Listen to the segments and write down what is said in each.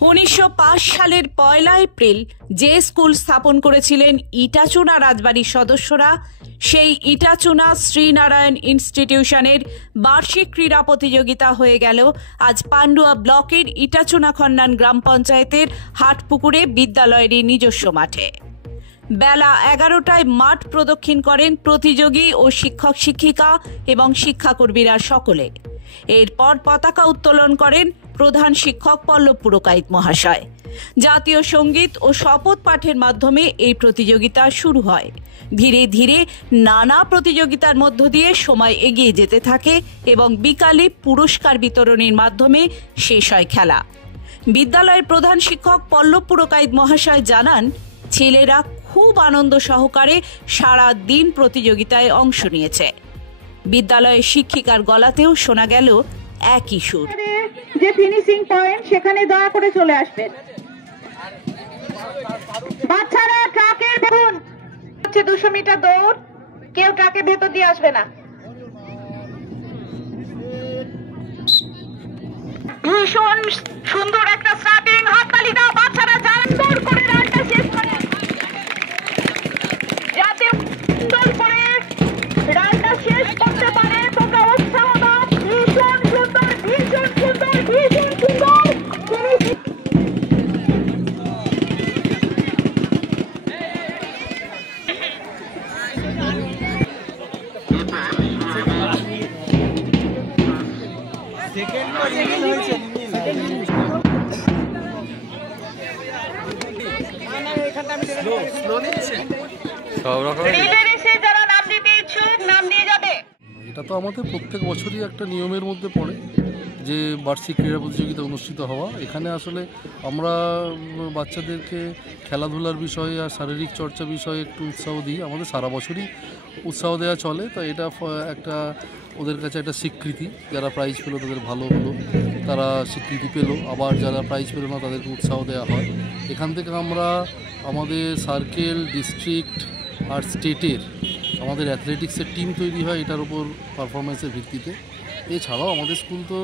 1905 সালের 1 এপ্রিল যে স্কুল স্থাপন করেছিলেন ইটাচুনা রাজবাড়ির সদস্যরা, সেই ইটাচুনা শ্রীনারায়ণ ইনস্টিটিউশনের বার্ষিক ক্রীড়া প্রতিযোগিতা হয়ে গেল আজ পান্ডুয়া ব্লকের ইটাচুনা খন্নান গ্রাম পঞ্চায়েতের হাটপুকুরে বিদ্যালয়েরই নিজস্ব মাঠে। বেলা 11টায় মাঠ প্রদক্ষিণ করেন প্রতিযোগী ও শিক্ষক শিক্ষিকা এবং শিক্ষাকর্মীরা সকলে। এরপর পতাকা উত্তোলন করেন প্রধান শিক্ষক পল্লব পুরকাইত মহাশয়। জাতীয় সঙ্গীত ও শপথ পাঠের মাধ্যমে এই প্রতিযোগিতা শুরু হয়। ধীরে ধীরে নানা প্রতিযোগিতার মধ্য দিয়ে সময় এগিয়ে যেতে থাকে এবং বিকালে পুরস্কার বিতরণের মাধ্যমে শেষ হয় খেলা। বিদ্যালয়ের প্রধান শিক্ষক পল্লব পুরকাইত মহাশয় জানান, ছেলেরা খুব আনন্দ সহকারে সারা দিন প্রতিযোগিতায় অংশ নিয়েছে। বিদ্যালয়ের শিক্ষিকার গলাতেও শোনা গেল একই সুর। যে ফিনিশিং পয়েন্ট সেখানে দয়া করে চলে আসবেন। বাচ্চারা ট্রাকের দেখুন হচ্ছে 200 মিটার দৌড়, কেউ ট্রাকের ভেতর দিয়ে আসবে না। ভীষণ সুন্দর একটা স্টার্টিং, হাততালি দাও বাচ্চারা, যারা দৌড় করে রানটা শেষ করে, যাতে সুন্দর করে রানটা শেষ করতে পারে। তোমরা উৎসাহ দাও। ভীষণ সুন্দর, ভীষণ সুন্দর, ভীষণ সুন্দর। এটা তো আমাদের প্রত্যেক বছরই একটা নিয়মের মধ্যে পড়ে যে বার্ষিক ক্রীড়া প্রতিযোগিতা অনুষ্ঠিত হওয়া। এখানে আসলে আমরা বাচ্চাদেরকে খেলাধুলার বিষয়ে আর শারীরিক চর্চা বিষয়ে একটু উৎসাহ দিই। আমাদের সারা বছরই উৎসাহ দেওয়া চলে, তো এটা একটা ওদের কাছে একটা স্বীকৃতি। যারা প্রাইজ পেলো তাদের ভালো হলো, তারা স্বীকৃতি পেলো। আবার যারা প্রাইজ পেলো না তাদেরকে উৎসাহ দেওয়া হয়। এখান থেকে আমরা আমাদের সার্কেল, ডিস্ট্রিক্ট আর স্টেটের আমাদের অ্যাথলেটিক্সের টিম তৈরি হয় এটার উপর পারফরমেন্সের ভিত্তিতে। এছাড়াও আমাদের স্কুল তো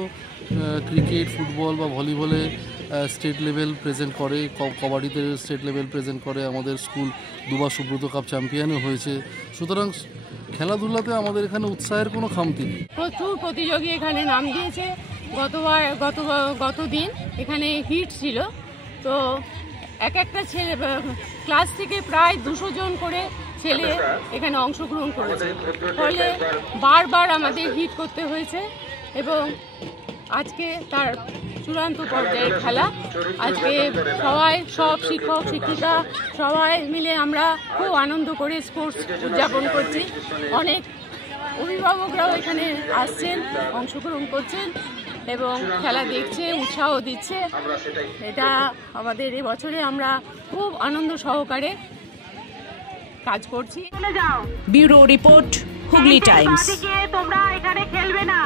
ক্রিকেট, ফুটবল বা ভলিবলে স্টেট লেভেল প্রেজেন্ট করে, কবাডিতে স্টেট লেভেল প্রেজেন্ট করে। আমাদের স্কুল দুবার সুব্রত কাপ চ্যাম্পিয়নও হয়েছে। সুতরাং খেলাধুলাতে আমাদের এখানে উৎসাহের কোনো খামতি নেই। প্রচুর প্রতিযোগী এখানে নাম দিয়েছে। গতদিন এখানে হিট ছিল, তো একটা ছেলে ক্লাস থেকে প্রায় 200 জন করে ছেলে এখানে অংশগ্রহণ করেছে। ফলে বারবার আমাদের হিট করতে হয়েছে এবং আজকে তার চূড়ান্ত পর্যায়ের খেলা। আজকে সব শিক্ষক শিক্ষিকা সবাই মিলে আমরা খুব আনন্দ করে স্পোর্টস উদযাপন করছি। অনেক অভিভাবকরাও এখানে আসছেন, অংশগ্রহণ করছেন এবং খেলা দেখছে, উৎসাহ দিচ্ছে। এটা আমাদের এবছরে আমরা খুব আনন্দ সহকারে কাজ করছি। Bureau report, Hooghly Times. তোমরা এখানে খেলবে না।